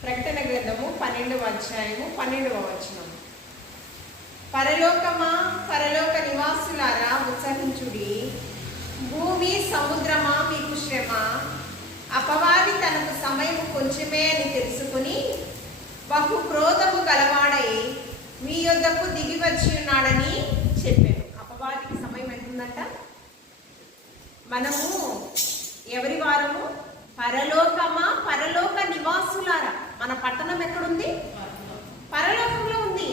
ప్రకటన గ్రంథము 12వ అధ్యాయము 12వ వచనం. పరలోకమా, పరలోక నివాసులారా ఉత్సహించుడి. భూమి సముద్రమా మీకు శ్రమ. అపవాది తనకు సమయము కొంచెమే అని తెలుసుకుని బహు క్రోధము గలవాడై మీ యొద్దకు దిగి వచ్చి ఉన్నాడని చెప్పాను. అపవాదికి సమయం ఎంతుందంట? మనము ఎవరి వారము? పరలోకమా, పరలోక నివాసులారా. మన పట్టణం ఎక్కడుంది? పరలోకంలో ఉంది.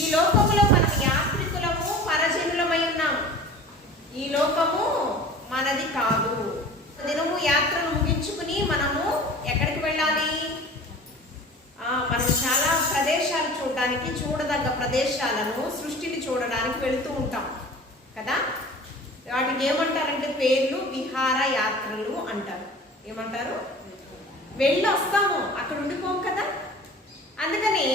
ఈ లోకంలో మనం యాత్రికులము, పరజనులమై ఉన్నాము. ఈ లోకము మనది కాదు. దినము యాత్రను ముగించుకుని మనము ఎక్కడికి వెళ్ళాలి? మనం చాలా ప్రదేశాలు చూడడానికి, చూడదగ్గ ప్రదేశాలను, సృష్టిని చూడడానికి వెళుతూ ఉంటాం కదా. వాటికి ఏమంటారంటే పేర్లు విహార యాత్రలు అంటారు. ఏమంటారు? వెళ్ళి వస్తాము, అక్కడ ఉండిపోం కదా. అందుకని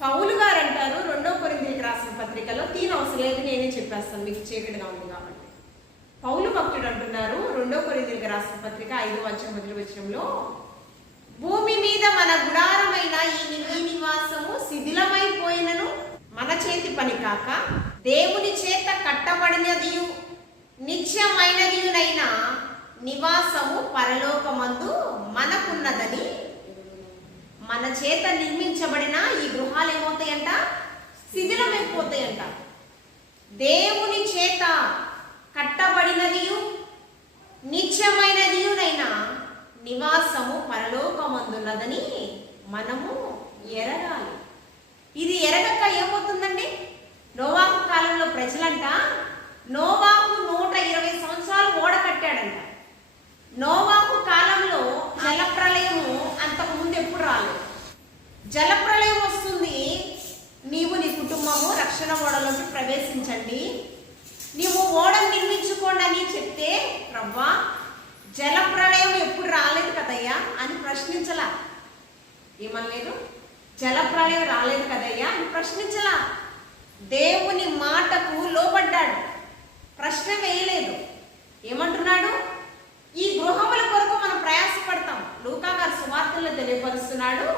పౌలు గారు అంటారు 2 కొరింథీయులకు రాసిన పత్రికలో, అవసరం లేదు, నేనే చెప్పేస్తాను, మీకు చీకటిగా ఉంది కాబట్టి. పౌలు భక్తుడు అంటున్నారు 2 కొరింథీయులకు రాసిన పత్రిక 5వ అధ్యాయం 1వ వచనంలో, భూమి మీద మన గుడారమైన ఈ నివాసము శిథిలమైపోయినను మన చేతి పని కాక దేవుని చేత కట్టబడినదియు నిత్యమైనదియునైన నివాసము పరలోకమందు మనకున్నదని. మన చేత నిర్మించబడిన ఈ గృహాలు ఏమవుతాయంట? శిథిలమైపోతాయంట. దేవుని చేత కట్టబడినదియు నిత్యమైనదియునైన నివాసము పరలోకమందున్నదని మనము ఎరగాలి. ఇది ఎరగక ఏమవుతుందండి? నోవాహు కాలంలో ప్రజలంట, నోవాహు 120 సంవత్సరాలు ఓడ కట్టాడంట. నోవాహు కాలంలో జలప్రలయము అంతకుముందు ఎప్పుడు రాలేదు. జలప్రలయం వస్తుంది, నీవు నీ కుటుంబము రక్షణ ఓడలోకి ప్రవేశించండి, నీవు ఓడను నిర్మించుకోండి అని చెప్తే, ప్రవ్వా జలప్రలయం ఎప్పుడు రాలేదు కదయ్యా అని ప్రశ్నించలా. ఏమనలేదు? జలప్రలయం రాలేదు కదయ్యా అని ప్రశ్నించలా. దేవుని మాటకు లోబడ్డాడు, ప్రశ్న వేయలేదు. ఏమంటున్నాడు? ఈ గృహముల కొరకు మనం ప్రయాసపడతాం. లూకా గారు సువార్తల్లో తెలియపరుస్తున్నాడు,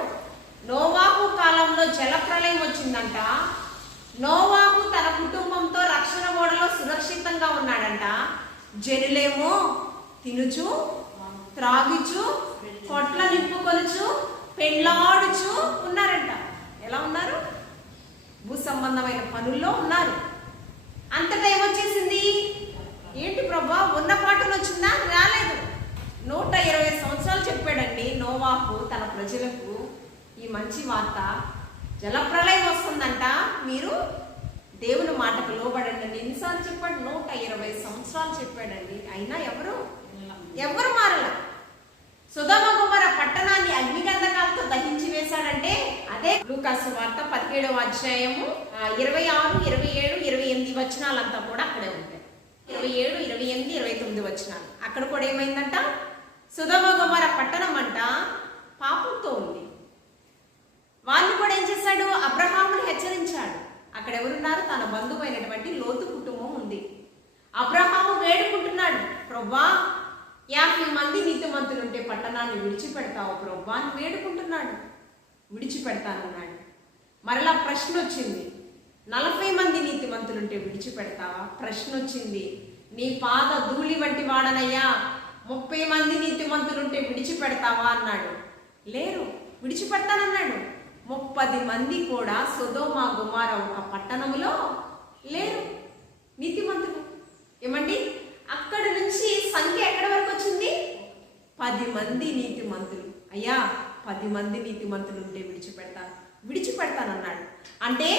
నోవాహు కాలంలో జలప్రలయం వచ్చిందంట. నోవాహు తన కుటుంబంతో రక్షణ ఓడలో సురక్షితంగా ఉన్నాడంట. జనులేమో తినుచు, త్రాగుచు, కొట్ల నింపుకొనుచు, పెండ్లాడుచు ఉన్నారంట. ఎలా ఉన్నారు? భూ సంబంధమైన పనుల్లో ఉన్నారు. అంతటా ఏమొచ్చేసింది? ఏంటి ప్రభా, ఉన్న పాటలు వచ్చిందా? రాలేదు. 120 సంవత్సరాలు చెప్పాడండి నోవాహు తన ప్రజలకు ఈ మంచి వార్త. జలప్రలయం వస్తుందంట, మీరు దేవుని మాటకు లోబడండి. ఎన్నిసార్లు చెప్పాడు? 120 సంవత్సరాలు చెప్పాడండి. అయినా ఎవరు మారల. సొదొమ గొమొర్ర పట్టణాన్ని అగ్నిగంధకాలతో దహించి వేశాడంటే అదే లూకా సువార్త 17వ అధ్యాయము 26, 27, 28 వచనాలంతా కూడా అక్కడే ఉంటాయి. 27, 28, 29 వచనాలు. అక్కడ కూడా ఏమైందంట? సొదొమ గొమొర్ర పట్టణం అంట పాపంతో ఉంది. వాళ్ళు కూడా ఏం చేశాడు? అబ్రహామును హెచ్చరించాడు. అక్కడ ఎవరున్నారు? తన బంధువు అయినటువంటి లోతు కుటుంబం ఉంది. అబ్రహాము వేడుకుంటున్నాడు, ప్రవ్వా 50 మంది నీతిమంతులుంటే పట్టణాన్ని విడిచిపెడతావు ప్రవ్వా అని వేడుకుంటున్నాడు. విడిచిపెడతానన్నాడు. మరలా ప్రశ్న వచ్చింది, 40 మంది నీతిమంతులుంటే విడిచిపెడతావా? ప్రశ్న వచ్చింది, నీ పాద ధూళి వంటి వాడనయ్యా, 30 మంది నీతిమంతులుంటే విడిచిపెడతావా అన్నాడు. లేరు, విడిచిపెడతానన్నాడు. 30 మంది కూడా సొదొమ గొమొర్ర ఒక పట్టణములో లేరు నీతిమంతులు. ఏమండి? అక్కడి నుంచి సంఖ్య ఎక్కడి వరకు వచ్చింది? 10 మంది నీతిమంతులు. అయ్యా 10 మంది నీతిమంతులు ఉంటే విడిచిపెడతానన్నాడు. అంటే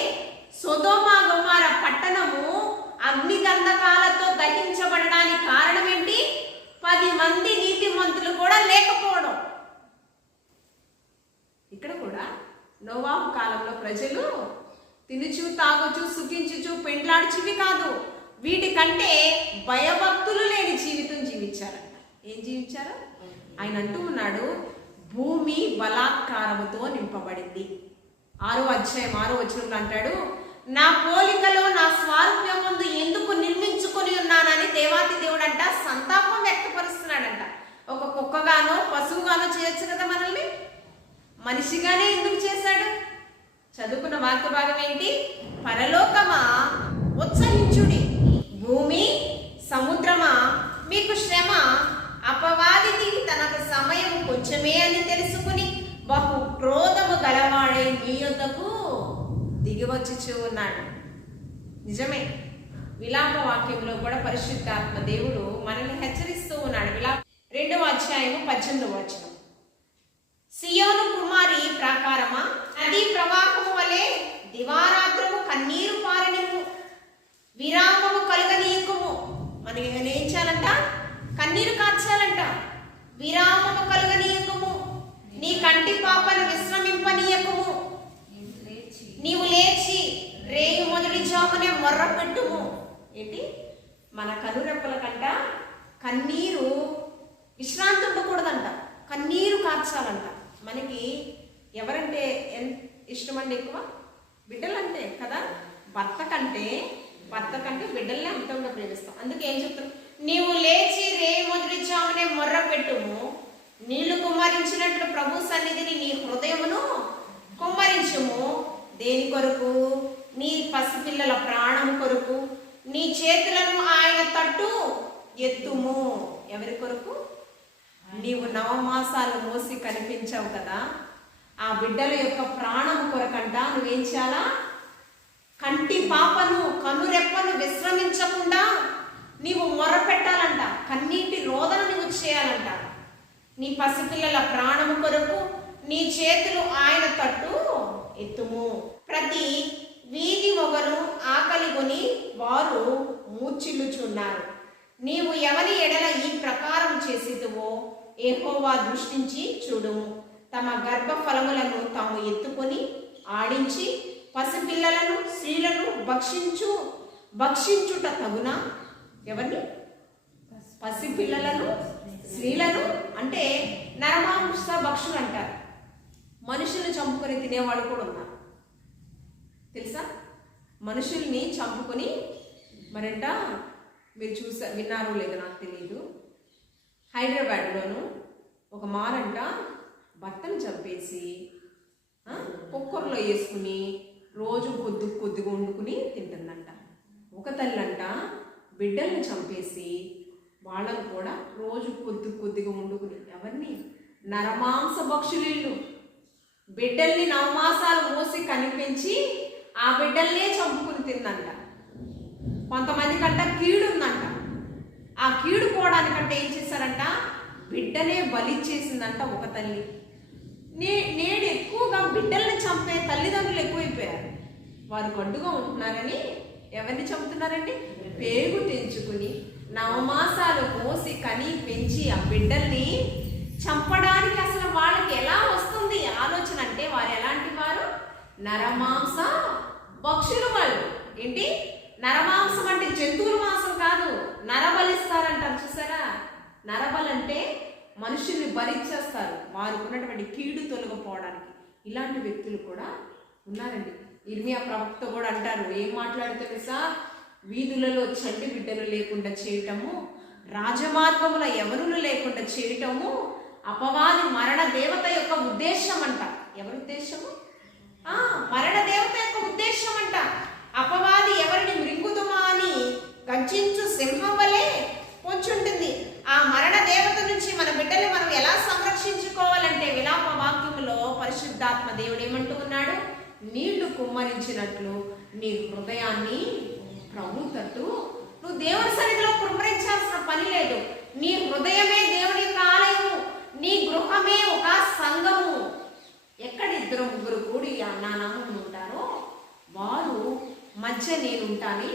సొదొమ గొమొర్ర పట్టణము అగ్నిగంధకాలతో దహించబడడానికి కారణం ఏంటి? 10 మంది నీతిమంతులు కూడా లేకపోవడం. ఇక్కడ కూడా నోవాహు కాలంలో ప్రజలు తినుచు, తాగుచు, సుఖించుచు, పెండ్లాడుచువి కాదు, వీటికంటే భయభక్తులు లేని జీవితం జీవించారంట. ఏం జీవించారు? ఆయన అంటూ ఉన్నాడు, భూమి బలాత్కారముతో నింపబడింది. 6వ అధ్యాయం 6వ వచనంలో అంటాడు, నా పోలికలో నా స్వారూప్యం ముందు ఎందుకు నిర్మించుకొని ఉన్నానని దేవాతి దేవుడు అంట సంతాపం వ్యక్తపరుస్తున్నాడంట. ఒక కుక్కగానో పశువుగానో చేయొచ్చు కదా మనల్ని. మనిషిగానే ఎందుకు చేశాడు? చదువుకున్న వాక్య భాగం ఏంటి? పరలోకమా ఉత్సహించుడి, భూమి సముద్రమా మీకు శ్రమ, అపవాదికి తనకు సమయం కొంచెమే అని తెలుసుకుని బహు క్రోధము గలవాడై మీ యొద్దకు దిగివచ్చుచూ ఉన్నాడు. నిజమే, విలాప వాక్యంలో కూడా పరిశుద్ధాత్మ దేవుడు మనల్ని హెచ్చరిస్తూ ఉన్నాడు. 2వ అధ్యాయము 18వ వచనం. సియోను కుమారి ప్రాకారమా, నదీ ప్రవాహము వలె దివారాత్రము కన్నీరు పారనిమ్ము, విరామము కలుగనీయకుము. మనం ఏం చేయాలంట? కన్నీరు కార్చాలంట. విరామము కలుగనీయకుము, నీ కంటి పాపను విశ్రమింపనీయకుము. నీవు లేచి రేయి మొదటి జామునే మొర్ర పెట్టుము. ఏంటి? మన కనురెప్పల కంట కన్నీరు విశ్రాంతి ఉండకూడదంట, కన్నీరు కార్చాలంట. మనకి ఎవరంటే ఇష్టమండి? ఎక్కువ బిడ్డలంటే కదా. భర్త కంటే బిడ్డల్ని అంతంగా ప్రేమిస్తాం. అందుకే ఏం చెప్తాం? నీవు లేచి రేయి మొదటి జామునే మొర్ర పెట్టుము, నీళ్లు కుమ్మరించినట్లు ప్రభు సన్నిధిని నీ హృదయమును కుమ్మరించుము. దేని కొరకు? నీ పసిపిల్లల ప్రాణం కొరకు. నీ చేతులను ఆయన తట్టు ఎత్తుము. ఎవరి కొరకు? నీవు 9 మాసాలు మోసి కనిపించావు కదా, ఆ బిడ్డల యొక్క ప్రాణం కొరకంట నువ్వేం చేయాలా? కంటి పాపను కనురెప్పను విశ్రమించకుండా నీవు మొరపెట్టాలంట. కన్నీటి రోదన నువ్వు చేయాలంట. నీ పసిపిల్లల ప్రాణము కొరకు నీ చేతులు ఆయన తట్టు ఎత్తుము. ప్రతి వీధి మొగను ఆకలిగొని వారు మూర్ఛిల్లుచున్నారు. నీవు ఎవరి ఎడల ఈ ప్రకారం చేసిదువో యెహోవా దృష్టించి చూడుము. తమ గర్భఫలములను తాము ఎత్తుకొని ఆడించి పసిపిల్లలను స్త్రీలను భక్షించుట తగునా? ఎవరిని? పసిపిల్లలను స్త్రీలను. అంటే నరమాంస భక్షులు అంటారు. మనుషుల్ని చంపుకొని తినేవాళ్ళు కూడా ఉన్నారు తెలుసా? మనుషుల్ని చంపుకొని మరంట, మీరు విన్నారో లేదో నాకు తెలియదు, హైదరాబాద్లోను ఒక మారంట భర్తను చంపేసి కుక్కర్లో వేసుకుని రోజు కొద్దిగా వండుకుని తింటుందంట. ఒక తల్లి అంట బిడ్డల్ని చంపేసి వాళ్ళను కూడా రోజు కొద్దిగా వండుకుని, ఎవరిని? నరమాంస భక్షులు. బిడ్డల్ని 9 మాసాలు మోసి కనిపించి ఆ బిడ్డల్నే చంపుకుని తిందంట. కొంతమంది కంట కీడు ఉందంట. ఆ కీడు పోవడానికంటే ఏం చేశారంట? బిడ్డనే బలిచ్చేసిందంట ఒక తల్లి. నేడు ఎక్కువగా బిడ్డల్ని చంపే తల్లిదండ్రులు ఎక్కువైపోయారు. వారు గడ్డుగా ఉంటున్నారని ఎవరిని చంపుతున్నారండి? పేగు తెంచుకుని 9 మాసాలు మోసి కని పెంచి ఆ బిడ్డల్ని చంపడానికి అసలు వాళ్ళకి ఎలా వస్తుంది ఆలోచన? అంటే వారు ఎలాంటి వారు? నరమాంస భక్షులు వాళ్ళు. ఏంటి? నరమాంసం అంటే జంతువుల మాంసం కాదు, నరబలిస్తారంటారు చూసారా? నరబలంటే మనుషుల్ని బలిచ్చేస్తారు వారికి ఉన్నటువంటి కీడు తొలగిపోవడానికి. ఇలాంటి వ్యక్తులు కూడా ఉన్నారండి. ఇర్మియా ప్రవక్త కూడా అంటారు, ఏం మాట్లాడుతారు సార్? వీధులలో చంటి బిడ్డలు లేకుండా చేయటము, రాజమార్గముల యవనులు లేకుండా చేయటము అపవాది మరణ దేవత యొక్క ఉద్దేశం అంట. ఎవరి ఉద్దేశము? మరణ దేవత యొక్క ఉద్దేశం అంట. అపవాది ఎవరిని మృంగుదుమా అని గర్జించు సింహం వలె పొంచుంటుంది. ఆ మరణ దేవత నుంచి మన బిడ్డల్ని మనం ఎలా సంరక్షించుకోవాలంటే విలాప వాక్యములో పరిశుద్ధాత్మ దేవుడు ఏమంటూ ఉన్నాడు? నీళ్లు కుమ్మరించినట్లు నీ హృదయాన్ని ప్రభు తట్టు. నువ్వు దేవుని సన్నిధిలో కుమ్మరించాల్సిన పని లేదు. నీ హృదయమే దేవుని యొక్క ఆలయము, నీ గృహమే ఒక సంఘము. ఎక్కడ 2-3 కూడి నా నామమున ఉంటారో వారు మధ్య నేను ఉంటాని.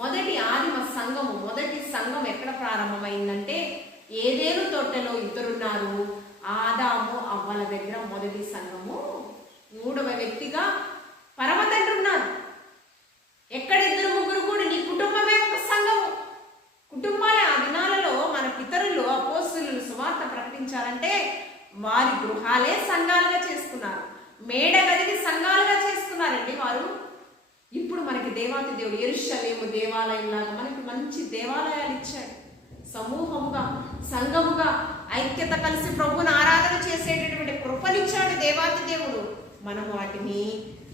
మొదటి సంఘం ఎక్కడ ప్రారంభమైందంటే ఏదేను తోటలో 2 ఉన్నారు. ఆదాము అవ్వల దగ్గర మొదటి సంఘము. 3వ వ్యక్తిగా పరమతండ్రి ఉన్నారు. ఎక్కడ 2-3 కూడి నీ కుటుంబమే ఒక సంఘము. కుటుంబాలే ఆ దినాలలో మన పితరులు అపోస్తలులు సువార్త ప్రకటించాలంటే వారి గృహాలే సంఘాలుగా చేసుకున్నారు. మేడ గదిని సంఘాలుగా చేసుకున్నారండి వారు. ఇప్పుడు మనకి దేవాతి దేవుడు యెరూషలేము దేవాలయంలాగా మనకి మంచి దేవాలయాలు ఇచ్చాడు. సమూహముగా సంఘముగా ఐక్యత కలిసి ప్రభువుని ఆరాధన చేసేటటువంటి కృపనిచ్చాడు దేవాతి దేవుడు. మనం వాటిని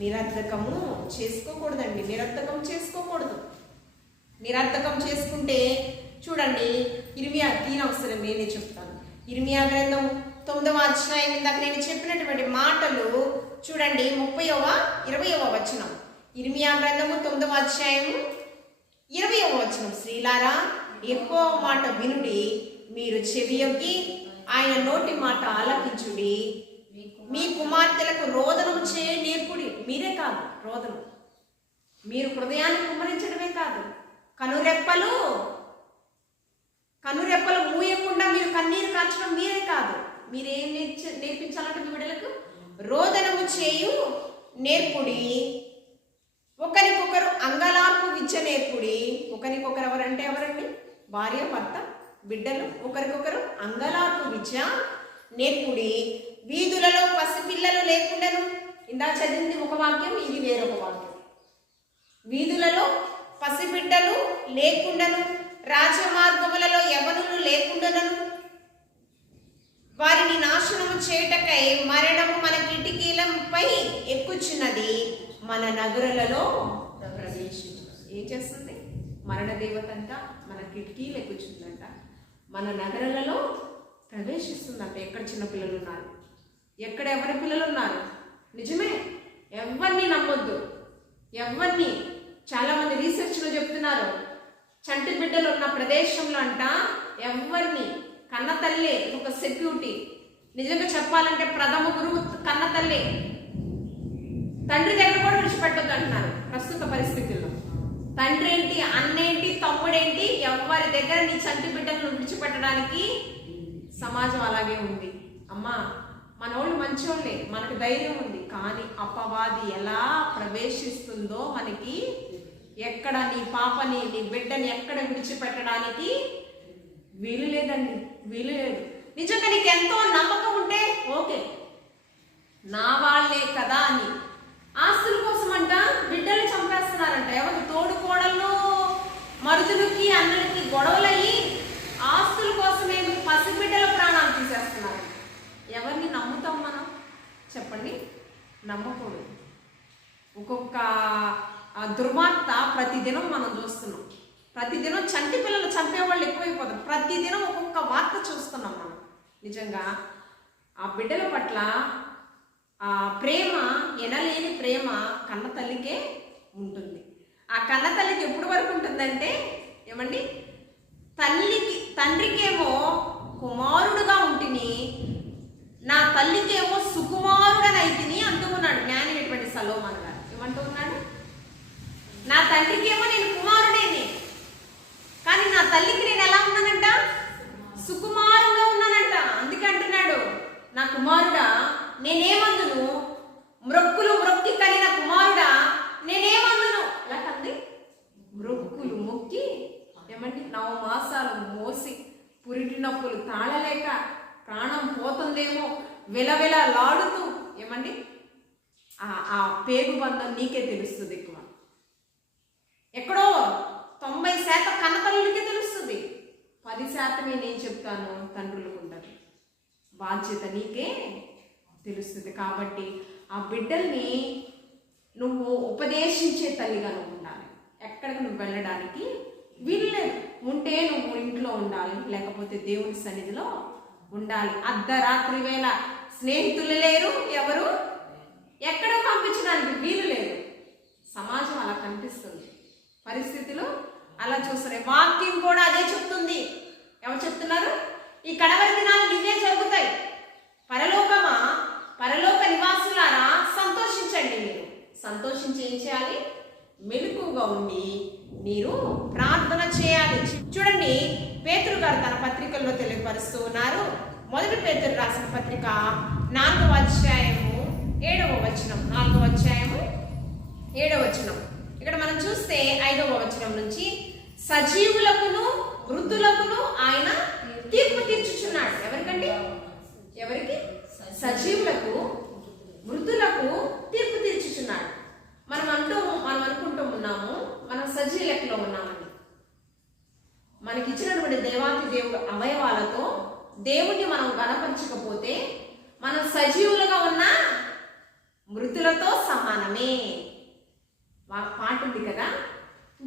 నిరర్థకము చేసుకోకూడదండి. నిరర్థకం చేసుకోకూడదు. నిరర్థకం చేసుకుంటే చూడండి, ఇర్మియా తీనవసరం నేనే చెప్తాను. ఇర్మియా గ్రంథం 9వ అధ్యాయం, ఇందాక నేను చెప్పినటువంటి మాటలు చూడండి, 20వ వచనం. ఇర్మియా గ్రంథము 9వ అధ్యాయము 20వ వచనం. స్త్రీలారా, యెహోవా మాట వినుడి, మీరు చెవియొగ్గి ఆయన నోటి మాట ఆలకించుడి. మీ కుమార్తెలకు రోదనము చేయ నేర్పుడి. మీరే కాదు రోదనం, మీరు హృదయాన్ని కుమ్మరించడమే కాదు, కనురెప్పలు మూయకుండా మీరు కన్నీరు కార్చడం మీరే కాదు, మీరేం నేర్పించాలంటే మీ బిడ్డలకు రోదనము చేయు నేర్పుడి. ఒకరికొకరు అంగలార్పు విద్య నేర్పుడి. ఒకరికొకరు ఎవరంటే ఎవరండి? భార్య, భర్త, బిడ్డలు. ఒకరికొకరు అంగలార్పు విద్య నేర్పుడి. వీధులలో పసిపిల్లలు లేకుండాను. ఇందా చదివింది ఒక వాక్యం, ఇది వేరొక వాక్యం. వీధులలో పసిబిడ్డలు లేకుండాను, రాజమార్గములలో యవనులు లేకుండాను, వారిని నాశనము చేయుటకై మరణము మన కిటికీలపై ఎక్కుచున్నది, మన నగరులలో ప్రవేశించు. ఏం చేస్తుంది? మరణ దేవత అంట మన కిటికీలు ఎక్కుచుందంట, మన నగరాలలో ప్రవేశిస్తుందంట. ఎక్కడ చిన్నపిల్లలు ఉన్నారు, ఎక్కడ ఎవరి పిల్లలు ఉన్నారు? నిజమే, ఎవరిని నమ్మొద్దు, ఎవరిని. చాలామంది రీసెర్చ్లో చెప్తున్నారు, చంటి బిడ్డలు ఉన్న ప్రదేశంలో అంట ఎవరిని, కన్న తల్లే ఒక సెక్యూరిటీ. నిజంగా చెప్పాలంటే ప్రథమ గురువు కన్న తల్లే. తండ్రి దగ్గర కూడా విడిచిపెట్టొద్దు అంటున్నారు ప్రస్తుత పరిస్థితుల్లో. తండ్రి ఏంటి, అన్నేంటి, తమ్ముడేంటి, ఎవరి దగ్గర నీ చంటి బిడ్డలను విడిచిపెట్టడానికి సమాజం అలాగే ఉంది. అమ్మా, మనోళ్ళు మంచోళ్ళే, మనకు ధైర్యం ఉంది, కానీ అపవాది ఎలా ప్రవేశిస్తుందో మనకి ఎక్కడ నీ పాపని, నీ బిడ్డని ఎక్కడ విడిచిపెట్టడానికి వీలు లేదండి, వీలు లేదు. నిజంగా నీకు ఎంతో నమ్మకం ఉంటే ఓకే, నా వాళ్ళే కదా అని. ఆస్తుల కోసం అంట బిడ్డలు చంపేస్తున్నారంట. ఎవరు? తోడుకోడళ్ళు, మరుదులకి, అన్నలకి గొడవలయ్యి ఆస్తుల కోసమేమి పసిబిడ్డల ప్రాణాలు తీసేస్తున్నారు. ఎవరిని నమ్ముతాం మనం? చెప్పండి, నమ్మకూడదు. ఒక్కొక్క దుర్వార్త ప్రతిదినం మనం చూస్తున్నాం. ప్రతిదినం చంటి పిల్లలు చంపేవాళ్ళు ఎక్కువైపోతారు. ప్రతిదినం ఒక్కొక్క వార్త చూస్తున్నాం మనం. నిజంగా ఆ బిడ్డల పట్ల ఆ ప్రేమ, ఎనలేని ప్రేమ కన్న తల్లికే ఉంటుంది. ఆ కన్న తల్లికి ఎప్పటి వరకు ఉంటుందంటే ఏమండి, తండ్రికేమో కుమారుడుగా ఉంటిని, నా తల్లికేమో సుకుమారుడనైతిని అంటూ ఉన్నాడు జ్ఞానినటువంటి సలోమాన్ గారు. ఏమంటూ ఉన్నాడు? నా తండ్రికేమో నేను కుమారుడేని, కానీ నా తల్లికి నేను ఎలా ఉన్నానంట? సుకుమారుగా ఉన్నానంట. అందుకే అంటున్నాడు, నా కుమారుడా నేనేమందును, మ్రొక్కి కలిగిన కుమారుడా నేనేమందును. ఎలా కంది? మ్రొక్కులు మొక్కి ఏమండి 9 మాసాలు మోసి పురిటి నొప్పులు తాళలేక ప్రాణం పోతుందేమో వెలవెలలాడుతూ ఏమండి ఆ పేగు బంధం నీకే తెలుస్తుంది. ఎక్కువ ఎక్కడో 90% కన్నతల్లులకే తెలుస్తుంది, 10% నేను చెప్తాను తండ్రులకు ఉంటుంది. బాధ్యత నీకే తెలుస్తుంది. కాబట్టి ఆ బిడ్డల్ని నువ్వు ఉపదేశించే తల్లిగా నువ్వు ఉండాలి. ఎక్కడికి నువ్వు వెళ్ళడానికి వీల్లేదు. ఉంటే నువ్వు ఇంట్లో ఉండాలి, లేకపోతే దేవుని సన్నిధిలో ఉండాలి. అర్ధరాత్రి వేళ స్నేహితులు లేరు, ఎవరు ఎక్కడో పంపించడానికి వీలు లేదు. సమాజం అలా కనిపిస్తుంది, పరిస్థితులు అలా చూస్తున్నాయి. వాక్యం కూడా అదే చెప్తుంది. ఎవరు చెప్తున్నారు? ఈ కడవరి దినాలు ఇవే జరుగుతాయి. పరలోకమా, పరలోక నివాసులారా సంతోషించండి. మీరు సంతోషించి ఏం చేయాలి? మెలకుగా ఉండి మీరు ప్రార్థన చేయాలి. చూడండి, పేతురు గారు తన పత్రికల్లో తెలియపరుస్తూ ఉన్నారు. 1 పేతురు రాసిన పత్రిక 4వ అధ్యాయము 7వ వచనం. 4వ అధ్యాయము 7వ వచనం. ఇక్కడ మనం చూస్తే 5వ వచనం నుంచి, సజీవులకును మృతులకును ఆయన తీర్పు తీర్చుచున్నాడు. ఎవరికండి? ఎవరికి? సజీవులకు మృతులకు తీర్పు తీర్చుచున్నాడు. మనం అనుకుంటూ ఉన్నాము మనం సజీవ లెక్కలో ఉన్నామని. మనకి ఇచ్చినటువంటి దేవాతి దేవుడు అవయవాలతో దేవుణ్ణి మనం గణపరచకపోతే మనం సజీవులుగా ఉన్నా తానే. పాట ఉంది కదా,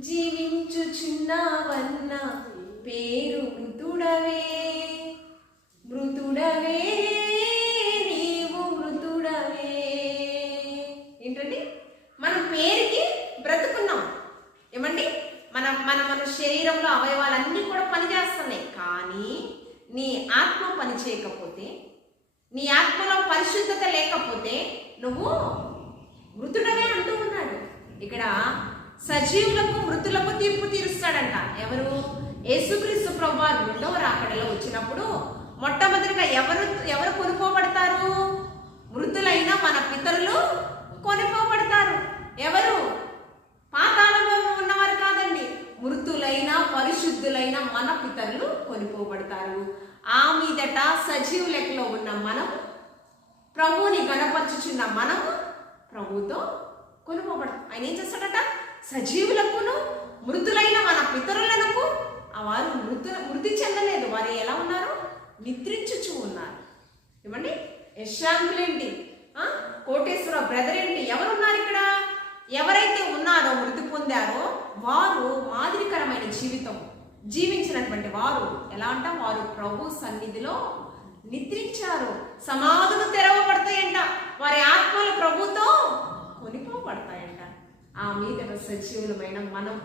జీవించుచున్నావన్న పేరు మృతుడవే, మృతుడవే నీవు మృతుడవే. ఏంటండి, మన పేరుకి బ్రతుకున్నాం. ఏమండి, మన మన మన శరీరంలో అవయవాలన్నీ కూడా పనిచేస్తున్నాయి. కానీ నీ ఆత్మ పని చేయకపోతే, నీ ఆత్మలో పరిశుద్ధత లేకపోతే నువ్వు మృతుడవే అంటూ ఉన్నాడు. ఇక్కడ సజీవులకు మృతులకు తీర్పు తీరుస్తాడంట. ఎవరు? యేసుక్రీస్తు ప్రభువారు రెండవ రాకడలో వచ్చినప్పుడు మొట్టమొదటిగా ఎవరు కొనుక్కోబడతారు? మృతులైన మన పితరులు కొనుక్కోబడతారు. ఎవరు? పాతాళంలో ఉన్నవారు కాదండి, మృతులైన పరిశుద్ధులైన మన పితరులు కొనుక్కోబడతారు. ఆ మీదట సజీవ లెక్కలో ఉన్న మనం, ప్రభువుని గణపరచుచున్న మనం ప్రభువుతో కొనుక్కోబడతాం. ఆయన ఏం చేస్తాడట? సజీవులకును మృతులైన మన పితరులకు, వారు మృతి చెందలేదు, వారు ఎలా ఉన్నారు? నిద్రించుచు ఉన్నారు. ఏమండి, యశాంకులేంటి, కోటేశ్వర బ్రదర్ ఏంటి, ఎవరున్నారు ఇక్కడ? ఎవరైతే ఉన్నారో, మృతి పొందారో వారు మాదిరికరమైన జీవితం జీవించినటువంటి వారు ఎలా అంట? వారు ప్రభు సన్నిధిలో నిద్రించారు. సమాధులు తెరవబడతాయంట, వారి ఆత్మలు ప్రభుతో కొనిపోబడతాయంట. ఆ మీద సజీవులమైన మనం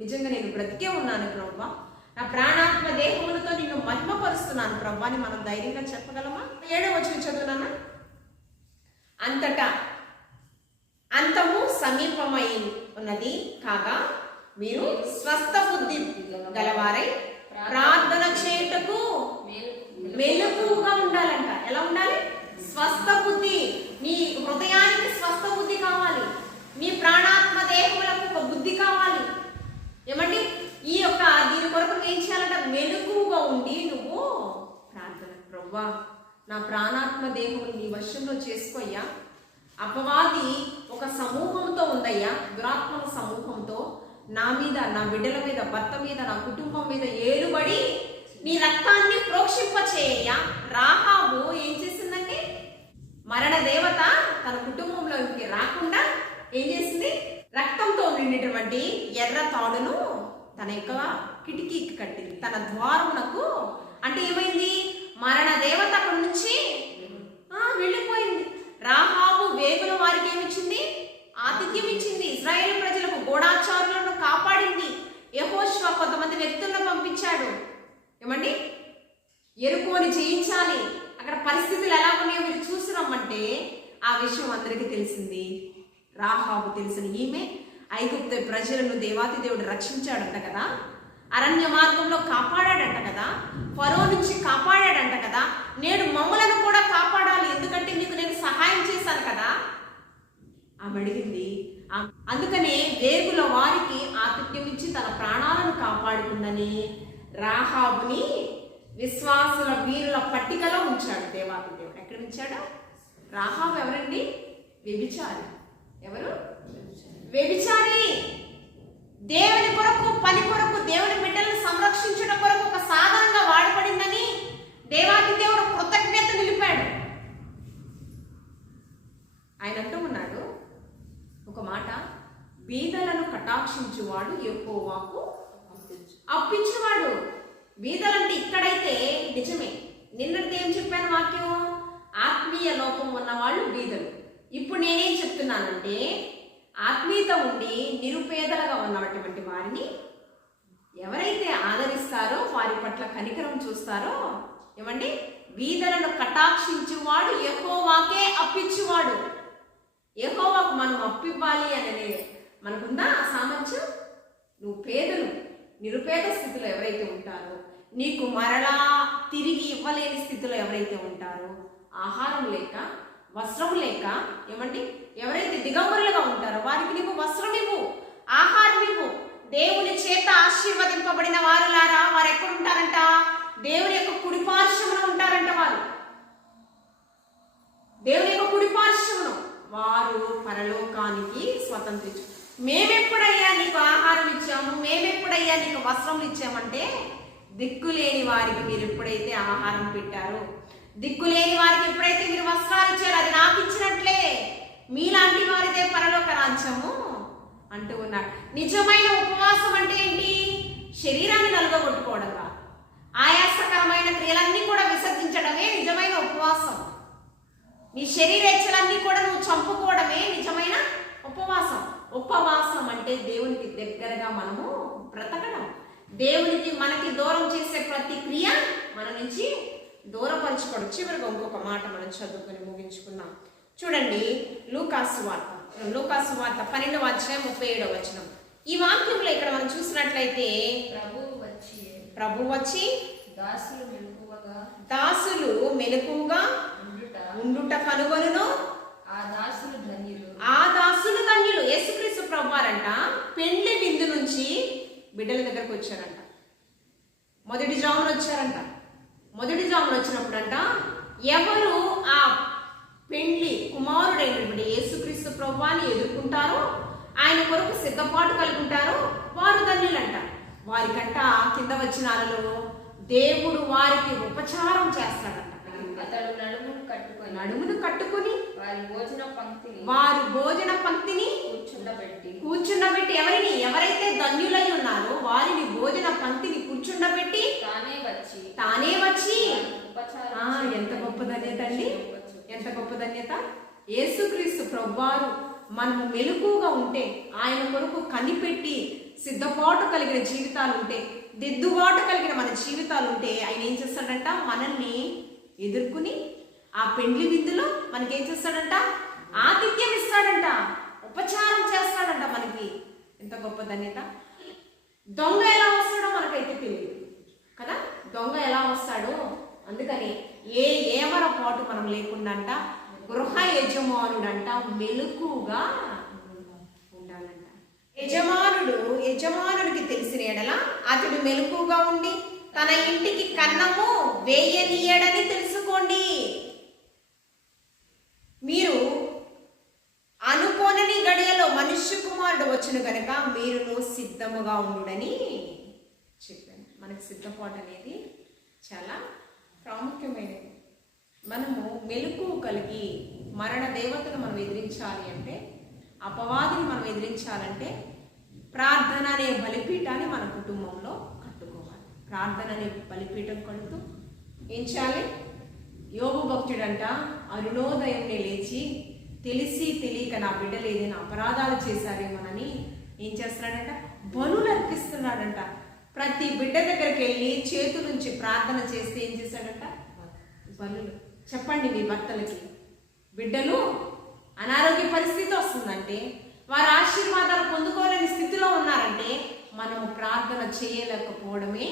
నిజంగా నేను బ్రతికే ఉన్నాను ప్రభువా, నా ప్రాణాత్మ దేహములతో నిన్ను మహిమపరుస్తున్నాను ప్రభువా అని మనం ధైర్యంగా చెప్పగలమా? 7వ వచనం చదువునానా? అంతటా అంతము సమీపమై ఉన్నది కాగా మీరు స్వస్థ బుద్ధి గలవారై ప్రార్థన చేయుటకు మెలకువగా ఉండాలంట. ఎలా ఉండాలి? స్వస్థ బుద్ధి. నీ హృదయానికి స్వస్థ బుద్ధి కావాలి, నీ ప్రాణాత్మ దేహములకు ఒక బుద్ధి కావాలి. ఏమండి, దీని కొరకు ఏం చేయాలంట? మెలకువగా ఉండి నువ్వు ప్రార్థన. ప్రభువా, నా ప్రాణాత్మ దేహములు నీ వశంలో చేసుకోయ్యా. అపవాది ఒక సమూహంతో ఉందయ్యా, దురాత్మల సమూహంతో నా మీద, నా బిడ్డల మీద, భర్త మీద, నా కుటుంబం మీద ఏలుబడి నీ రక్తాన్ని ప్రోక్షింపచేయ్యా. రాహాబు ఏం చేసిందండి? మరణ దేవత తన కుటుంబంలోకి రాకుండా ఏం చేసింది? రక్తంతో నిండినటువంటి ఎర్ర తాడును తన యొక్క కిటికీకి కట్టింది, తన ద్వారమునకు. అంటే ఏమైంది? మరణ దేవత అక్కడి నుంచి వెళ్ళిపోయింది. రాహాబు వేగుల వారికి ఏమిచ్చింది? ఆతిథ్యం ఇచ్చింది. ఇశ్రాయేలు ప్రజలకు గూఢాచారులను కాపాడింది. యెహోషువ కొంతమంది వ్యక్తులను పంపించాడు. ఏమండి, యెరికోని జయించాలి, అక్కడ పరిస్థితులు ఎలా ఉన్నాయో మీరు చూసి రమ్మంటే ఆ విషయం అందరికీ తెలిసింది. రాహాబు తెలిసిన ఈమె ఐగుప్తు ప్రజలను దేవాతి దేవుడు రక్షించాడంట కదా, అరణ్య మార్గంలో కాపాడాడంట కదా, ఫరో నుంచి కాపాడాడంట కదా, నేడు మమ్మలను కూడా కాపాడాలి, ఎందుకంటే నీకు నేను సహాయం చేశాను కదా ఆమె అడిగింది. అందుకనే వేగుల వారికి ఆతిథ్యం ఇచ్చి తన ప్రాణాలను కాపాడుకుందని రాహాబుని విశ్వాసుల వీరుల పట్టికలో ఉంచాడు దేవాతి దేవుడు. ఎక్కడ ఉంచాడు? రాహాబు ఎవరండి? వ్యభిచారి. ఎవరు? వ్యభిచారి. దేవుని కొరకు, పని కొరకు, దేవుని బిడ్డలను సంరక్షించడం కొరకు ఒక సాధనంగా వాడబడిందని దేవాతి దేవుడు కృతజ్ఞత నిలిపాడు. ఆయన అంటూ ఉన్నాడు ఒక మాట, బీదలను కటాక్షించువాడు యెహోవాకు అప్పించువాడు. బీదలంటే ఇక్కడైతే నిజమే, నిన్నటి ఏం చెప్పాను వాక్యం? ఆత్మీయ లోపం ఉన్న వాళ్ళు బీదలు. ఇప్పుడు నేనేం చెప్తున్నానంటే ఆత్మీయత ఉండి నిరుపేదలుగా ఉన్నటువంటి వారిని ఎవరైతే ఆదరిస్తారో, వారి పట్ల కనికరం చూస్తారో, ఏమండి, బీదలను కటాక్షించువాడు యెహోవాకే అప్పించువాడు. యెహోవాకు మనం అప్పివ్వాలి అనేది మనకుందా ఆ సామర్థ్యం? నువ్వు పేదలు, నిరుపేద స్థితిలో ఎవరైతే ఉంటారో, నీకు మరలా తిరిగి ఇవ్వలేని స్థితిలో ఎవరైతే ఉంటారో, ఆహారం లేక, వస్త్రం లేక, ఏమండి, ఎవరైతే దిగంబరులుగా ఉంటారో వారికి నీవు వస్త్రం ఇవ్వు, ఆహారం ఇవ్వు. దేవుని చేత ఆశీర్వదింపబడిన వారులారా వారు ఎక్కడ ఉంటారంట? దేవుని యొక్క కుడిపార్శ్వమున ఉంటారంట. వారు దేవుని యొక్క కుడిపార్శ్వమున వారు పరలోకానికి స్వతంత్రించు. మేమెప్పుడయ్యా నీకు ఆహారం ఇచ్చాము, మేమెప్పుడయ్యా నీకు వస్త్రములు ఇచ్చామంటే, దిక్కులేని వారికి మీరు ఎప్పుడైతే ఆహారం పెట్టారో, దిక్కులేని వారికి ఎప్పుడైతే మీరు వస్త్రాలు ఇచ్చారో అది నాకు ఇచ్చినట్లే. మీలాంటి వారిదే పరలోక నిజమైన ఉపవాసం అంటే ఏంటి? శరీరాన్ని నలుగగొట్టుకోవడం కాదు, ఆయాసకరమైన క్రియలన్నీ కూడా విసర్జించడమే నిజమైన ఉపవాసం. నీ శరీరేచ్ఛలన్నీ కూడా నువ్వు చంపుకోవడమే నిజమైన ఉపవాసం. ఉపవాసం అంటే దేవునికి దగ్గరగా మనము బ్రతకడం, దేవునికి మనకి దూరం చేసే ప్రతి క్రియ మన నుంచి దూరపరచుకోవడం. చివరిగా ఇంకొక మాట మనం చదువుకొని ముగించుకున్నాం. చూడండి, లూకాసు వార్త 12వ అధ్యాయం 37వ వచనం. ఈ వాక్యంలో ఇక్కడ మనం చూసినట్లయితే ప్రభు వచ్చి దాసులు మెలకువగా ఉండుట కనుగొనును, ఆ దాసులు ధన్యులు. యేసుక్రీస్తు ప్రభువారంట పెండ్లి విందు నుంచి బిడ్డల దగ్గరకు వచ్చారంట. మొదటి జామున వచ్చారంట. మొదటి జామున వచ్చినప్పుడంట ఎవరు ఆ పెండ్లి కుమారుడైనటువంటి యేసుక్రీస్తు ప్రభువాన్ని ఎదుర్కొంటారో, ఆయన కొరకు సిద్ధపాటు కలిగి ఉంటారో వారు ధన్యులంట. వారికంట కింద వచనాలలో దేవుడు వారికి ఉపచారం చేస్తాడంట. అతడు నడుమును కట్టుకొని వారి భోజన పంక్తిని కూర్చుండబెట్టి ఎవరైతే ధన్యులై ఉన్నారో వారిని భోజన పంక్తిని కూర్చుండబెట్టి తానే వచ్చి ఎంత గొప్ప ధన్యత అండి, ఎంత గొప్ప ధన్యత. యేసుక్రీస్తు ప్రభువారు మనము మెలకుగా ఉంటే, ఆయన కొరకు కనిపెట్టి సిద్ధపాటు కలిగిన జీవితాలు ఉంటే, దిద్దుబాటు కలిగిన మన జీవితాలు ఉంటే, ఆయన ఏం చేస్తాడంట? మనల్ని ఎదుర్కొని ఆ పెండ్లి విందులో మనకేం చేస్తాడంట? ఆతిథ్యం ఇస్తాడంట, ఉపచారం చేస్తాడంట. మనకి ఎంత గొప్ప ధన్యత. దొంగ ఎలా వస్తాడో మనకైతే తెలియదు కదా, దొంగ ఎలా వస్తాడో. అందుకని ఏమర పాటు మనం లేకుండా అంట గృహ యజమానుడంట మెలకుగా ఉండాలంట. యజమానుడికి తెలిసిన ఎడల అతడు మెలకుగా ఉండి తన ఇంటికి కన్నము వేయనీయడని తెలుసుకోండి. మీరు అనుకోనని గడియలో మనుష్య కుమారుడు వచ్చును కనుక మీరును సిద్ధముగా ఉండుడని చెప్పాను. మనకి సిద్ధపాటు అనేది చాలా ప్రాముఖ్యమైనది. మనము మెలకువ కలిగి మరణ దేవతను మనం ఎదిరించాలి అంటే, అపవాదిని మనం ఎదిరించాలంటే ప్రార్థన అనే బలిపీఠాన్ని మన కుటుంబంలో కట్టుకోవాలి. ప్రార్థన అనే బలిపీఠం కడుతూ ఏం చేయాలి? యోబు భక్తుడంట అరుణోదయంనే లేచి తెలిసి తెలియక నా బిడ్డలు ఏదైనా అపరాధాలు చేశారేమోనని ఏం చేస్తున్నాడంట? బలులు అర్పిస్తున్నాడంట. ప్రతి బిడ్డ దగ్గరికి వెళ్ళి చేతు నుంచి ప్రార్థన చేస్తే ఏం చేశాడంట? బలులు. చెప్పండి మీ భర్తలకి, బిడ్డలు అనారోగ్య పరిస్థితి వస్తుందంటే, వారి ఆశీర్వాదాలు పొందుకోలేని స్థితిలో ఉన్నారంటే మనము ప్రార్థన చేయలేకపోవడమే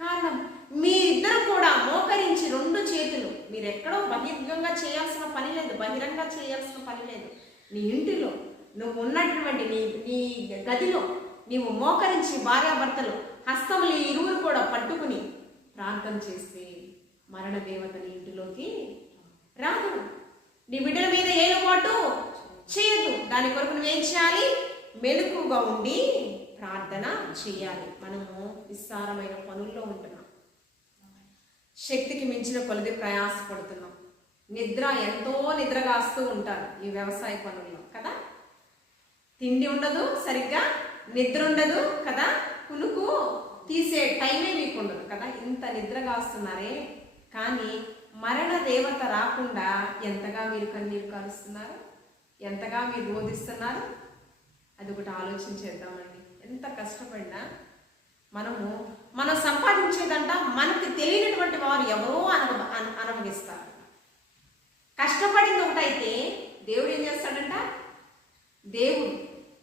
కారణం. మీరిద్దరు కూడా మోకరించి 2 చేతులు, మీరు ఎక్కడో బహిరంగంగా చేయాల్సిన పని లేదు, బహిరంగంగా చేయాల్సిన పని లేదు. నీ ఇంటిలో నువ్వు ఉన్నటువంటి నీ గదిలో నీవు మోకరించి భార్యాభర్తలు హస్తములు ఇరువురు కూడా పట్టుకుని ప్రార్థన చేస్తే మరణ దేవత నీ ఇంటిలోకి రాదు. నీ బిడ్డల మీద ఏలుబాటు చేయదు. దాని కొరకు నువ్వేం చేయాలి? మెలకుగా ఉండి ప్రార్థన చేయాలి. మనము విస్తారమైన పనుల్లో ఉంటున్నాం, శక్తికి మించిన కొలది ప్రయాసపడుతున్నాం. ఎంతో నిద్రగాస్తూ ఉంటారు ఈ వ్యవసాయ పనుల్లో కదా. తిండి ఉండదు, సరిగ్గా నిద్ర ఉండదు కదా, కునుకు తీసే టైమే మీకు ఉండదు కదా. ఇంత నిద్రగాస్తున్నారే, కానీ మరణ దేవత రాకుండా ఎంతగా మీరు కన్నీరు కారుస్తున్నారు, ఎంతగా మీరు రోధిస్తున్నారు. అది ఒకటి ఆలోచించేద్దామండి. ఎంత కష్టపడినా మనం సంపాదించేదంట మనకి తెలియనటువంటి వారు ఎవరో అనుభవిస్తారు. కష్టపడింది ఒకటైతే దేవుడు ఏం చేస్తాడంట? దేవుడు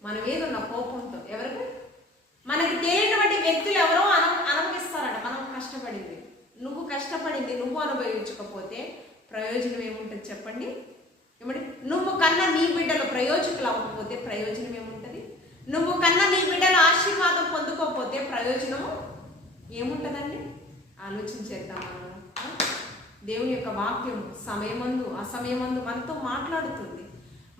మన మీద ఉన్న కోపంతో ఎవరికి మనకి తెలియనటువంటి వ్యక్తులు ఎవరో అనుభవిస్తారట మనం కష్టపడింది. నువ్వు కష్టపడింది నువ్వు అనుభవించకపోతే ప్రయోజనం ఏముంటుంది చెప్పండి? ఏమంటే నువ్వు కన్నా నీ బిడ్డలు ప్రయోజకులు అవ్వకపోతే ప్రయోజనం ఏముంటుంది? నువ్వు కన్నా నీ బిడ్డలు ఆశీర్వాదం పొందుకోకపోతే ప్రయోజనము ఏముంటుందండి? ఆలోచించేద్దాం. దేవుని యొక్క వాక్యం సమయమందు అసమయమందు మనతో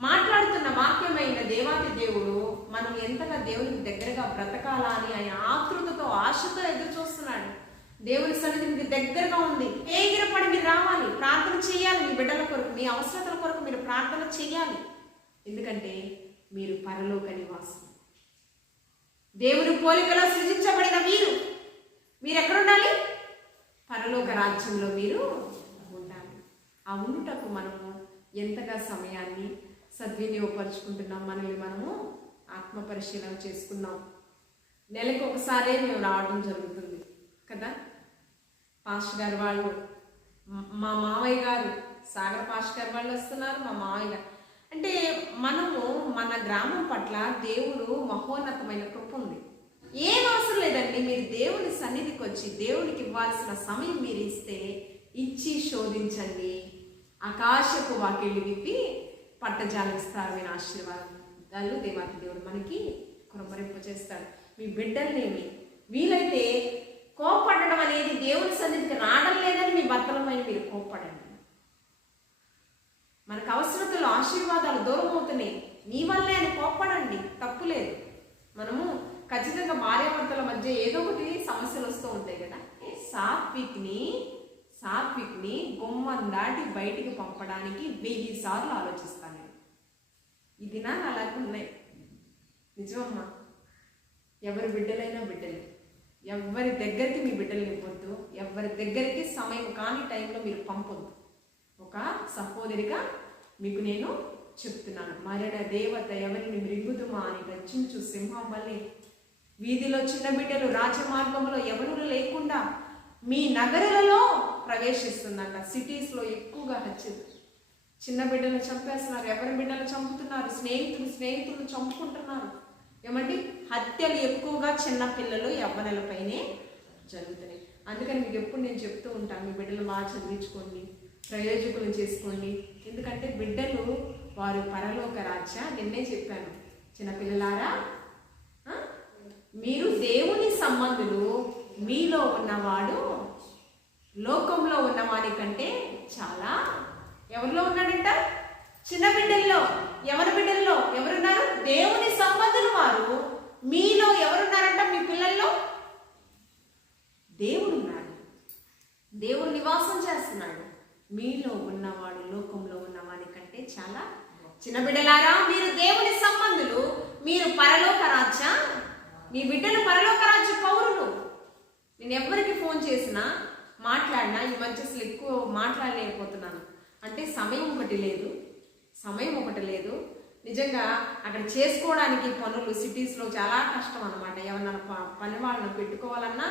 మాట్లాడుతున్న వాక్యమైన దేవాది దేవుడు మనం ఎంతగా దేవునికి దగ్గరగా బ్రతకాలా అని ఆయన ఆతృతతో ఆశతో ఎదురు చూస్తున్నాడు. దేవుని సన్నిధి మీకు దగ్గరగా ఉంది. ఏగిరపడి మీరు రావాలి, ప్రార్థన చేయాలి. మీ బిడ్డల కొరకు, మీ అవసరతల కొరకు మీరు ప్రార్థన చేయాలి. ఎందుకంటే మీరు పరలోక నివాసం. దేవుని పోలికలో సృజించబడిన మీరు ఎక్కడుండాలి? పరలోక రాజ్యంలో మీరు ఉండాలి. ఆ ఉండుటకు మనము ఎంతగా సమయాన్ని సద్వినియోగపరుచుకుంటున్నాం, మనల్ని మనము ఆత్మ పరిశీలన చేసుకున్నాం. నెలకు ఒకసారే మేము రావడం జరుగుతుంది కదా. పాస్టర్ గారు వాళ్ళు, మా మావయ్య గారు, సాగర్ పాస్టర్ గారు వాళ్ళు వస్తున్నారు, మా మావయ్య గారు. అంటే మనము మన గ్రామం పట్ల దేవుడు మహోన్నతమైన కృప ఉంది. ఏం అవసరం లేదండి, మీరు దేవుని సన్నిధికి వచ్చి దేవునికి ఇవ్వాల్సిన సమయం మీరు ఇస్తే ఇచ్చి శోధించండి, ఆకాశపు వాకిళ్ళు విప్పి పట్టజాలిస్తారమైన ఆశీర్వాదాలు దేవాతి దేవుడు మనకి కురమరింపు చేస్తాడు. మీ బిడ్డల్నేమి వీలైతే కోప్పడడం అనేది దేవుని సన్నిధికి రావడం లేదని మీ భర్తలపై మీరు కోప్పడండి. మనకు అవసరతలు ఆశీర్వాదాలు దూరం అవుతున్నాయి, మీ వల్లే అని కోప్పడండి, తప్పులేదు. మనము ఖచ్చితంగా భార్యాభర్తల మధ్య ఏదో ఒకటి సమస్యలు వస్తూ ఉంటాయి కదా. సాత్విక్ని గుమ్మం దాటి బయటికి పంపడానికి 1000 సార్లు ఆలోచిస్తాను నేను. ఈ దినాలు అలాగే ఉన్నాయి, నిజమమ్మా. ఎవరి బిడ్డలైనా బిడ్డలే, ఎవరి దగ్గరికి మీ బిడ్డలు ఇవ్వద్దు, ఎవరి దగ్గరికి సమయం కాని టైంలో మీరు పంపొద్దు. ఒక సహోదరిగా మీకు నేను చెప్తున్నాను, మరణ దేవత ఎవరిని మృంగుదుమా అని రచించు సింహం వల్లే వీధిలో చిన్న బిడ్డలు రాజమార్గంలో ఎవరు లేకుండా మీ నగరాలలో ప్రవేశిస్తుందంట. సిటీస్లో ఎక్కువగా హత్యలు, చిన్న బిడ్డలు చంపేస్తున్నారు, ఎవరి బిడ్డలు చంపుతున్నారు, స్నేహితులు చంపుకుంటున్నారు. ఏమంటే హత్యలు ఎక్కువగా చిన్న పిల్లలు యవ్వనులపైనే జరుగుతున్నాయి. అందుకని మీకు ఎప్పుడు నేను చెప్తూ ఉంటాను, మీ బిడ్డలు బాగా చదివించుకోండి, ప్రయోజకులను చేసుకోండి. ఎందుకంటే బిడ్డలు వారు పరలోక రాజ్య. నిన్నే చెప్పాను, చిన్నపిల్లలారా మీరు దేవుని సంబంధులు, మీలో ఉన్నవాడు లోకంలో ఉన్నవాడి కంటే చాలా. ఎవరిలో ఉన్నాడంట? చిన్న బిడ్డల్లో. ఎవరి బిడ్డల్లో ఎవరున్నారు? దేవుని సంబంధులు వారు. మీలో ఎవరున్నారంట? మీ పిల్లల్లో దేవుడు ఉన్నాడు, దేవుడు నివాసం చేస్తున్నాడు. మీలో ఉన్నవాడు లోకంలో ఉన్నవాడి కంటే చాలా. చిన్న బిడ్డలారా మీరు దేవుని సంబంధులు, మీరు పరలోక రాజ్య, మీ బిడ్డలు పరలోక రాజ్య పౌరులు. నేను ఎవరికి ఫోన్ చేసినా మాట్లాడినా ఈ మధ్య అసలు ఎక్కువ మాట్లాడలేకపోతున్నాను. అంటే సమయం ఒకటి లేదు. నిజంగా అక్కడ చేసుకోవడానికి పనులు సిటీస్లో చాలా కష్టం అనమాట. ఏమన్నా పని వాళ్ళని పెట్టుకోవాలన్నా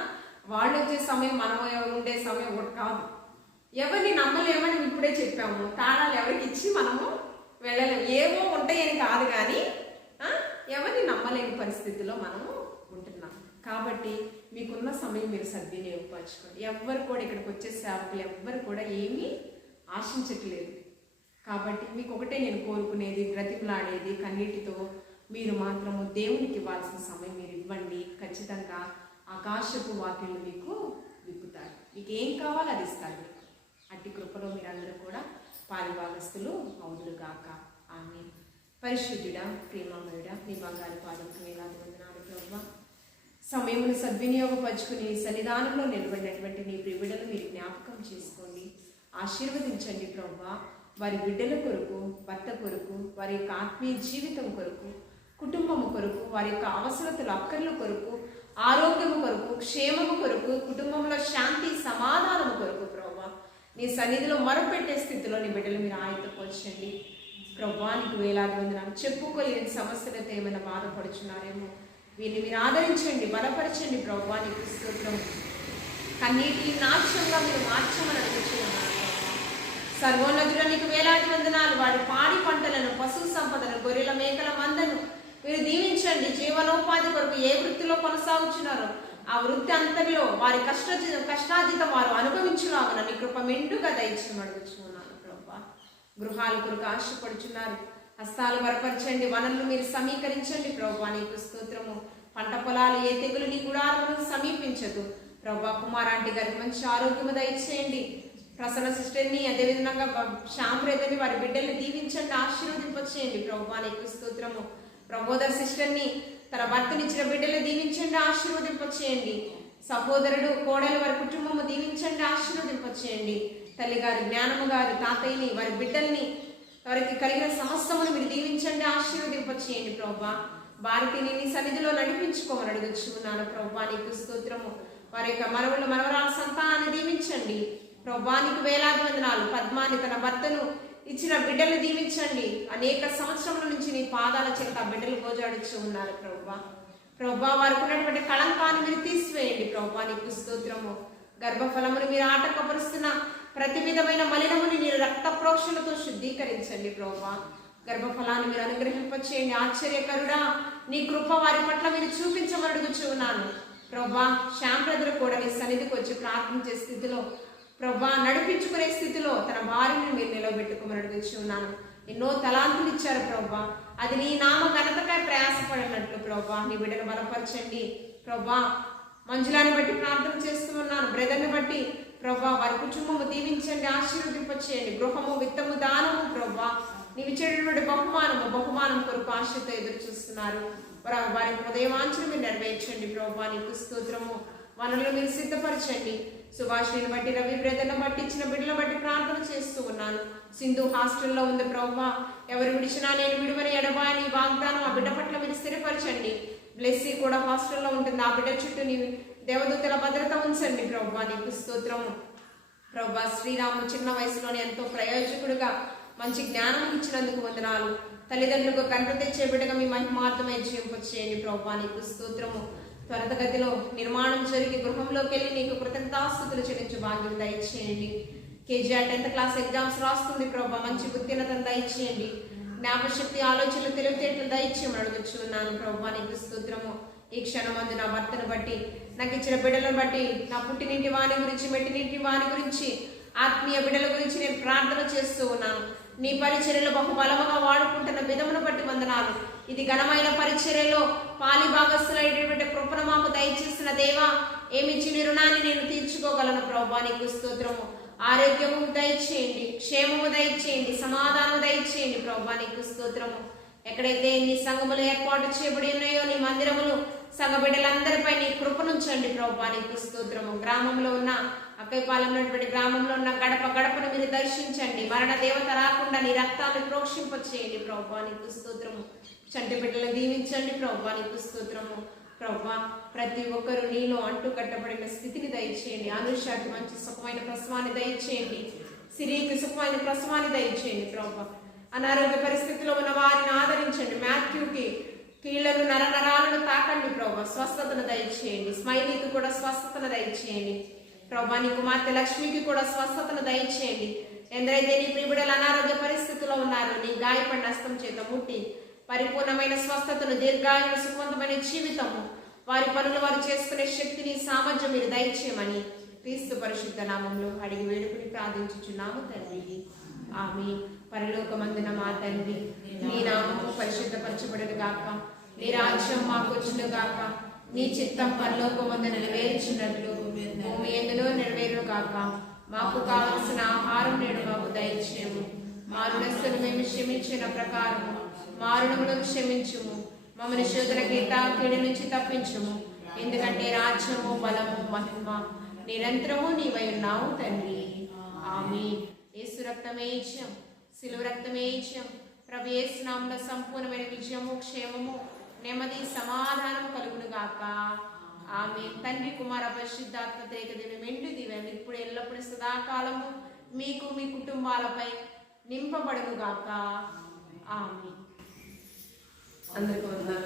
వాళ్ళు వచ్చే సమయం, మనం ఉండే సమయం ఒకటి కాదు. ఎవరిని నమ్మలేమని ఇప్పుడే చెప్పాము. తాళాలు ఎవరికి ఇచ్చి మనము వెళ్ళలేము. ఏవో ఉంటాయని కాదు, కానీ ఎవరిని నమ్మలేని పరిస్థితిలో మనము ఉంటున్నాం. కాబట్టి మీకున్న సమయం మీరు సద్వినియోగపరచుకోండి. ఎవ్వరు కూడా ఇక్కడికి వచ్చే సేవకులు ఎవ్వరు కూడా ఏమీ ఆశించట్లేదు. కాబట్టి మీకు ఒకటే నేను కోరుకునేది, బ్రతిమలాడేది, కన్నీటితో మీరు మాత్రము దేవునికి ఇవ్వాల్సిన సమయం మీరు ఇవ్వండి. ఖచ్చితంగా ఆకాశపు వాకిళ్ళు మీకు విప్పుతారు. మీకు ఏం కావాలో అది ఇస్తారు మీకు. అట్టి కృపలో మీరందరూ కూడా పాలిభాగస్తులు అవుదురుగాక. ఆమేన్. పరిశుద్ధుడా, ప్రేమమయుడా, నీ బంగారు పాదంకు వేలాది వందనాలు ప్రభువా. సమయమును సద్వినియోగపరుచుకుని సన్నిధానంలో నిలబడినటువంటి నీ ప్రియుడలు మీరు జ్ఞాపకం చేసుకోండి, ఆశీర్వదించండి ప్రభువా. వారి బిడ్డల కొరకు, భర్త కొరకు, వారి యొక్క ఆత్మీయ జీవితం కొరకు, కుటుంబము కొరకు, వారి యొక్క అవసరతలు అక్కర్ల కొరకు, ఆరోగ్యము కొరకు, క్షేమము కొరకు, కుటుంబంలో శాంతి సమాధానము కొరకు ప్రభువా నీ సన్నిధిలో మొరపెట్టే స్థితిలో నీ బిడ్డలు మీరు ఆయత్తపరచండి ప్రభువా. నీకు వేలాది వందనాలు. చెప్పుకోలేని సమస్యలతో ఏమైనా బాధపడుచున్నారేమో వీరిని మీరు ఆదరించండి, బలపరచండి ప్రభువా. నీకు స్తోత్రం. కన్నీటి నాట్యంగా మీరు మార్చమని అడుగుతున్నాను. సర్వోన్నతుడ నీకు వేలాది వందనాలు. వాడి పాడి పంటలను, పశు సంపదను, గొర్రెల మేకల మందను మీరు దీవించండి. జీవనోపాధి కొరకు ఏ వృత్తిలో కొనసాగుతున్నారో ఆ వృత్తి అంతటిలో వారి కష్టాతీతం వారు అనుభవించులాగా నీ కృప మెండుగా దయచేయమని అడుగుతున్నాను ప్రభువా. గృహాల కొరకు ఆశపడుచున్నారు, హస్తాలు బలపరచండి, వనరులు మీరు సమీకరించండి ప్రభువా. నీకు స్తోత్రము. పంట పొలాలు ఏ తెగులు నీ గుడాలను సమీపించదు ప్రభువా. కుమారాంటి గారికి మంచి ఆరోగ్యము దయచేయండి. ప్రసన్న సిస్టర్ని, అదేవిధంగా శాంప్రేదని వారి బిడ్డల్ని దీవించండి, ఆశీర్వదింపచేయండి ప్రభువా. నీకు స్తోత్రము. ప్రబోధర్ సిస్టర్ని, తన భర్తనిచ్చిన బిడ్డలు దీవించండి, ఆశీర్వదింపచేయండి. సహోదరుడు, కోడలు, వారి కుటుంబము దీవించండి, ఆశీర్వదింపచేయండి. తల్లిగారు, జ్ఞానము గారు, తాతయ్యని, వారి బిడ్డల్ని, వారికి కలిగిన సమస్తమును మీరు దీవించండి, ఆశీర్వదింపచేయండి ప్రభువా. భారతిని నీ సన్నిధిలో నడిపించుకోమని అడుగుచున్నాను ప్రభా. నీకు స్తోత్రము. వారి యొక్క మనవుల మనవరాల సంతానాన్ని దీవించండి ప్రభా. నీకు వేలాది వందనాలు. పద్మాని తన భర్తను ఇచ్చిన బిడ్డలు దీవించండి. అనేక సంవత్సరముల నుంచి నీ పాదాల చేత బిడ్డలు గోజాడుచు ఉన్నారు ప్రభా. ప్రభా వారికి ఉన్నటువంటి కళంకాన్ని మీరు తీసివేయండి ప్రభా. నీకు స్తోత్రము. గర్భఫలమును మీరు ఆటంకపరుస్తున్న ప్రతి విధమైన మలినముని మీరు రక్త ప్రోక్షణతో శుద్ధీకరించండి ప్రభా. గర్భఫలాన్ని మీరు అనుగ్రహింపచేయండి. ఆశ్చర్యకరుడా, నీ కృప వారి పట్ల మీరు చూపించమని అడుగుచూ ఉన్నాను ప్రభా. శ్యామ్ బ్రదర్ కూడా నీ సన్నిధికి వచ్చి ప్రార్థించే స్థితిలో ప్రభా, నడిపించుకునే స్థితిలో తన భార్యను మీరు నిలబెట్టుకోమని అడుగుచూ ఉన్నాను. ఎన్నో తలాంతులు ఇచ్చారు ప్రభా. అది నీ నామ ఘనతకై ప్రయాసపడినట్లు ప్రభా నీ బిడ్డను బలపరచండి ప్రభా. మంజులాన్ని బట్టి ప్రార్థన చేస్తూ ఉన్నాను. బ్రదర్ని బట్టి ప్రభా వారి కుటుంబము దీవించండి, ఆశీర్వదింపచేయండి. గృహము, విత్తము, దానము ప్రభా నీవు ఇచ్చేటటువంటి బహుమానం కొరకు ఆశతో ఎదురు చూస్తున్నారు. వారి హృదయవాంఛను మీరు నెరవేర్చండి ప్రభా. నీకు స్తోత్రము. వనరులు మీరు సిద్ధపరచండి. సుభాష్ని బట్టి, రవి బ్రదర్ని బట్టి, ఇచ్చిన బిడ్డలను బట్టి ప్రార్థన చేస్తూ ఉన్నాను. సింధు హాస్టల్లో ఉంది ప్రభా. ఎవరు విడిచినా నేను విడువని ఎడబాయని వాగ్దానం ఆ బిడ్డ పట్ల మీరు స్థిరపరచండి. బ్లెస్సీ కూడా హాస్టల్లో ఉంటుంది. ఆ బిడ్డ చుట్టూ నీ దేవదూతల భద్రత ఉంచండి ప్రభా. నీకు స్తోత్రము ప్రభా. శ్రీరాముడు చిన్న వయసులోనే ఎంతో ప్రయోజకుడుగా మంచి జ్ఞానం ఇచ్చినందుకు వందనాలు. తల్లిదండ్రులకు కంట తెచ్చే బిడ్డగా మీ మహిమార్థమై జీవింపచేయండి ప్రభా. నీకు స్తోత్రము. త్వరితగతిలో నిర్మాణం జరిగి గృహంలోకి వెళ్ళి నీకు కృతజ్ఞతాస్తుతులు చెల్లించు భాగ్యం దయచేయండి. కేజీఆర్ 10th క్లాస్ ఎగ్జామ్స్ రాస్తుంది ప్రభా. మంచి ఉత్తీర్ణతను దయచేయండి. జ్ఞాపశక్తి, ఆలోచనలు, తెలివితేటలు దయచేయమని అడుగుచు ఉన్నాను ప్రభా. నీకు స్తోత్రము. ఈ క్షణమందు నా భర్తను బట్టి, నాకు ఇచ్చిన బిడ్డలను బట్టి, నా పుట్టినింటి వాని గురించి, మెట్టినింటి వాని గురించి, ఆత్మీయ బిడ్డల గురించి నేను ప్రార్థన చేస్తూ ఉన్నాను. నీ పరిచర్యలో బహుబలముగా వాడుకుంటున్న విధమును బట్టి వందనాలు. ఇది ఘనమైన పరిచర్యలో పాలి భాగస్థులైనటువంటి కృపను మాకు దయచేసిన దేవా, ఏమిచ్చి నీ రుణాన్ని నేను తీర్చుకోగలను ప్రభా. నీకు స్తోత్రము. ఆరోగ్యము దయచేయండి, క్షేమము దయచేయండి, సమాధానము దయచేయండి ప్రభా. నీకు స్తోత్రము. ఎక్కడైతే నీ సంఘములు ఏర్పాటు చేయబడి ఉన్నాయో నీ మందిరములు, సంఘ బిడ్డలందరిపై నీ కృపనుంచండి ప్రభా. నీకు స్తోత్రము. గ్రామంలో ఉన్న అక్కైపాలెం ఉన్నటువంటి గ్రామంలో ఉన్న గడప గడపను మీరు దర్శించండి. మరణ దేవత రాకుండా నీ రక్తాన్ని ప్రోక్షింపచేయండి ప్రభా. నీకు స్తోత్రము. చంటి బిడ్డలను దీవించండి ప్రభా. నీకు స్తోత్రము ప్రభా. ప్రతి ఒక్కరు నీలో అంటు కట్టబడిన స్థితిని దయచేయండి. అనుషాకి మంచి సుఖమైన ప్రసవాన్ని దయచేయండి. సిరికి సుఖమైన ప్రసవాన్ని దయచేయండి ప్రభా. అనారోగ్య పరిస్థితిలో ఉన్న వారిని ఆదరించండి. మాథ్యూకి కీళ్లను, నరాలను తాకండి ప్రభా. స్వస్థతను దయచేయండి. స్మైలీకి కూడా స్వస్థతను దయచేయండి ప్రభా. నీ కుమార్తె లక్ష్మికి కూడా స్వస్థతను దయచేయండి. ఎందరైతే నీ ప్రియబిడ్డలు అనారోగ్య పరిస్థితిలో ఉన్నారో నీ గాయపడిన హస్తం చేత ముట్టి పరిపూర్ణమైన స్వస్థతను, దీర్ఘాయును, సుఖవంతమైన జీవితము, వారి పనులు వారు చేసుకునే శక్తిని, సామర్థ్యం మీరు దయచేయమని క్రీస్తు పరిశుద్ధ నామంలో అడిగి వేడుకుని ప్రార్థించుచున్నాము తండ్రి. ఆమేన్. పరలోకమందున మా తండ్రి, నీ నామము పరిశుద్ధపరచబడును గాక. నీ రాజ్యం మాకు వచ్చును గాక. నీ చిత్తం పరలోకమందు నెరవేర్చినట్లు భూమి యందును నెరవేరును గాక. మాకు కావలసిన ఆహారం నేడు మాకు దయచేయము. మా రుణస్థులు మేము క్షమించిన ప్రకారము మా రుణములను క్షమించుము. మమ్మల్ని శోధన కీడి నుంచి తప్పించుము. ఎందుకంటే రాజ్యము, బలము, మహిమ నిరంతరము నీవై ఉన్నావు తండ్రి. ఆమేన్. యేసు రక్తమే జయం, శిలువ రక్తమే జయం. ప్రభు యేసు నామములో సంపూర్ణమైన విజయము, క్షేమము, నెమ్మది, సమాధానము కలుగును గాక. ఆమేన్. తండ్రి, కుమార, పరిశుద్ధాత్మ త్రియేక దేవుని మెండు దీవెనలు ఇప్పుడు ఎల్లప్పుడూ సదాకాలము మీకు మీ కుటుంబాలపై నింపబడును గాక. ఆమేన్. అందరికీ వందనాలు.